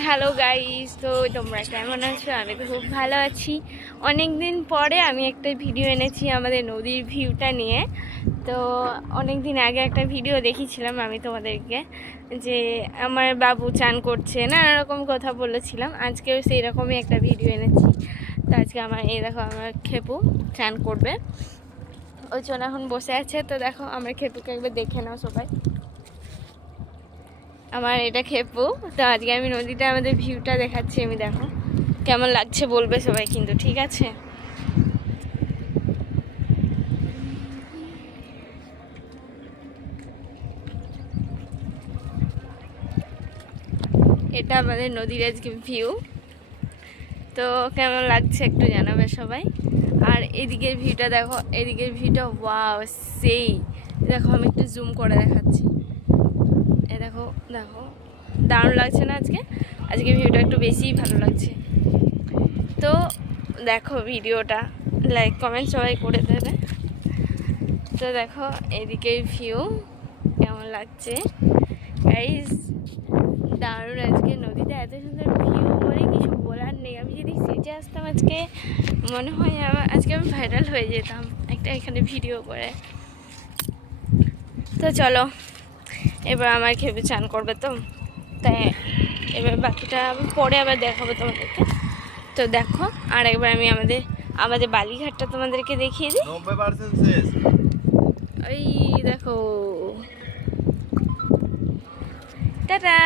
Hello guys, তো তোমরা কেমন আছো? আমি তো খুব ভালো আছি। অনেক দিন পরে আমি একটা ভিডিও এনেছি আমাদের নদীর ভিউটা নিয়ে। তো অনেক দিন আগে একটা ভিডিও দেখিয়েছিলাম আমি তোমাদেরকে, যে আমার বাবু চান করছে, নানা রকম কথা বলেছিলাম। আজকেও সেই রকমই একটা ভিডিও এনেছি। তো আজকে আমার এই দেখো, আমার খেপু চান করবে, ওই জন্য এখন বসে আছে। তো দেখো আমার খেপুকে একবার দেখে নাও সবাই। আমার এটা খেপু। তো আজকে আমি নদীটা, আমাদের ভিউটা দেখাচ্ছি। আমি দেখো কেমন লাগছে বলবে সবাই কিন্তু, ঠিক আছে? এটা আমাদের নদীর আজকে ভিউ। তো কেমন লাগছে একটু জানাবে সবাই। আর এদিকের ভিউটা দেখো, এদিকের ভিউটা ওয়াও, সেই দেখো আমি একটু জুম করে দেখাচ্ছি। এ দেখো দেখো, দারুণ লাগছে না আজকে? আজকে ভিউটা একটু বেশিই ভালো লাগছে। তো দেখো ভিডিওটা, লাইক কমেন্ট সবাই করে দেবে। তো দেখো এদিকে ভিউ কেমন লাগছে গাইস, দারুণ। আজকে নদীতে এত সুন্দর ভিউ, মানে কিছু বলার নেই। আমি যদি সিটে আসতাম আজকে, মনে হয় আজকে আমি ভাইরাল হয়ে যেতাম একটা এখানে ভিডিও করে। তো চলো, এবার আমার খেপে চান করবে, তো তাই এবার বাকিটা পরে আবার দেখাবো তোমাদেরকে। তো দেখো আর একবার আমি আমাদের আমাদের বালিঘাটটা তোমাদেরকে দেখিয়ে দিই। 90% শেষ। ওই দেখো, টাটা।